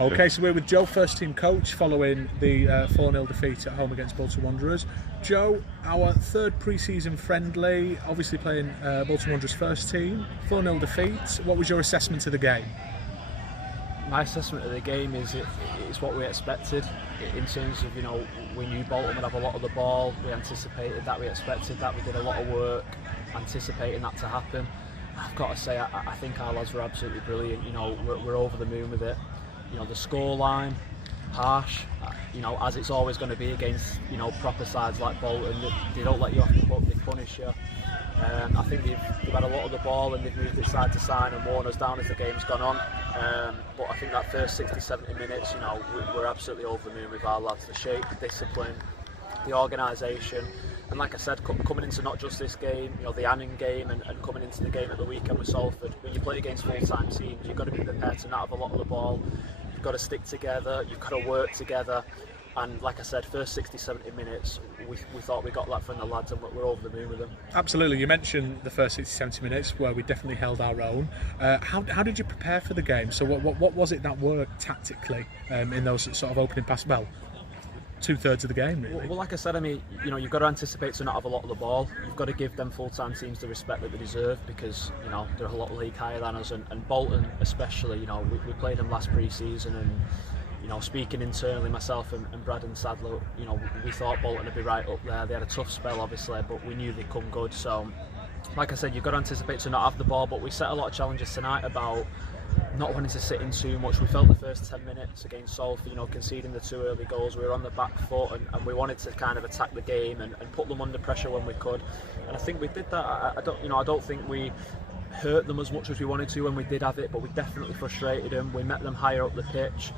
Okay, so we're with Joe, first team coach, following the 4-0 defeat at home against Bolton Wanderers. Joe, our third pre-season friendly, obviously playing Bolton Wanderers first team, 4-0 defeat. What was your assessment of the game? My assessment of the game is it's what we expected in terms of, we knew Bolton would have a lot of the ball, we anticipated that, we expected that, we did a lot of work anticipating that to happen. I've got to say, I think our lads were absolutely brilliant. We're over the moon with it. The scoreline, harsh, as it's always going to be against, proper sides like Bolton. They don't let you off the hook, they punish you. I think they've had a lot of the ball and they've moved it side to side and worn us down as the game's gone on. But I think that first 60-70 minutes, we're absolutely over the moon with our lads. The shape, the discipline, the organisation. And like I said, coming into not just this game, the Annan game and coming into the game at the weekend with Salford, when you play against full-time teams, you've got to be prepared to not have a lot of the ball. You've got to stick together, you've got to work together. And like I said, first 60-70 minutes, we thought we got that from the lads and we're over the moon with them. Absolutely. You mentioned the first 60-70 minutes where we definitely held our own. How did you prepare for the game? So what was it that worked tactically in those sort of opening passes? Well, 2/3 of the game, really. Well, like I said, you've got to anticipate to not have a lot of the ball. You've got to give them full-time teams the respect that they deserve because, they're a lot of league higher than us. And Bolton especially, we played them last pre-season and, speaking internally, myself and Brad and Sadler, we thought Bolton would be right up there. They had a tough spell, obviously, but we knew they'd come good. So, like I said, you've got to anticipate to not have the ball, but we set a lot of challenges tonight about not wanting to sit in too much. We felt the first 10 minutes against Salford, conceding the 2 early goals, we were on the back foot and we wanted to kind of attack the game and put them under pressure when we could. And I think we did that. I don't think we hurt them as much as we wanted to when we did have it, but we definitely frustrated them. We met them higher up the pitch.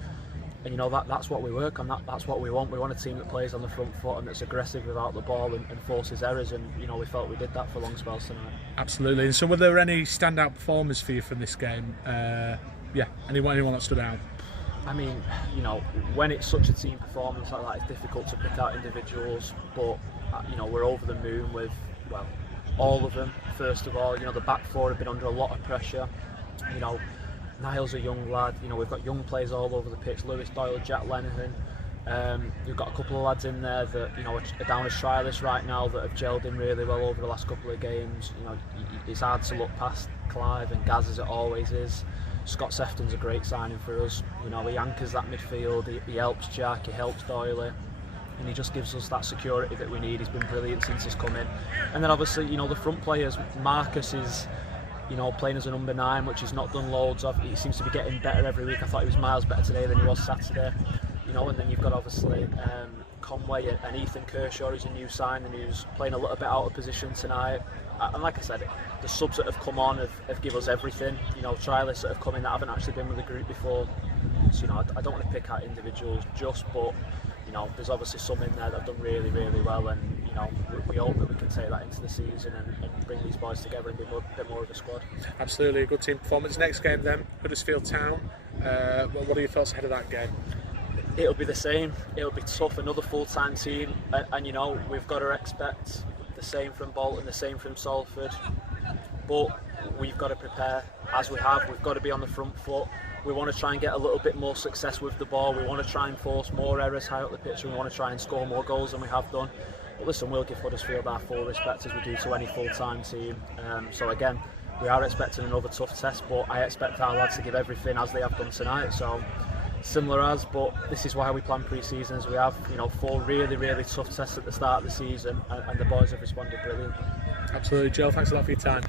And that's what we work on, that's what we want. We want a team that plays on the front foot and that's aggressive without the ball and forces errors, and we felt we did that for long spells tonight. Absolutely. And so were there any standout performers for you from this game? Anyone that stood out? When it's such a team performance like that, it's difficult to pick out individuals, but we're over the moon with, all of them. First of all, the back four have been under a lot of pressure. Niall's a young lad, we've got young players all over the pitch, Lewis Doyle, Jack Lenihan. We've got a couple of lads in there that are down as trialists right now that have gelled in really well over the last couple of games. It's hard to look past Clive and Gaz as it always is. Scott Sefton's a great signing for us. He anchors that midfield, he helps Jack, he helps Doyle, and he just gives us that security that we need. He's been brilliant since he's come in. And then obviously, the front players, Marcus is playing as a number 9, which he's not done loads of. He seems to be getting better every week. I thought he was miles better today than he was Saturday. And then you've got obviously Conway and Ethan Kershaw, who's a new signing, who's playing a little bit out of position tonight. And like I said, the subs that have come on have given us everything. Trialists that have come in that haven't actually been with the group before. So I don't want to pick out individuals but there's obviously some in there that have done really, really well, and we hope that we can take that into the season and bring these boys together and be a bit more of a squad. Absolutely, a good team performance. Next game then, Huddersfield Town. What are your thoughts ahead of that game? It'll be the same. It'll be tough. Another full-time team, and we've got to expect the same from Bolton, the same from Salford, but we've got to prepare as we have. We've got to be on the front foot. We want to try and get a little bit more success with the ball. We want to try and force more errors high up the pitch, and we want to try and score more goals than we have done. But listen, we'll give Huddersfield our full respect as we do to any full-time team. So again, we are expecting another tough test, but I expect our lads to give everything as they have done tonight. So similar as, but this is why we plan pre-season as we have. 4 really, really tough tests at the start of the season, and the boys have responded brilliantly. Absolutely, Joe. Thanks a lot for your time.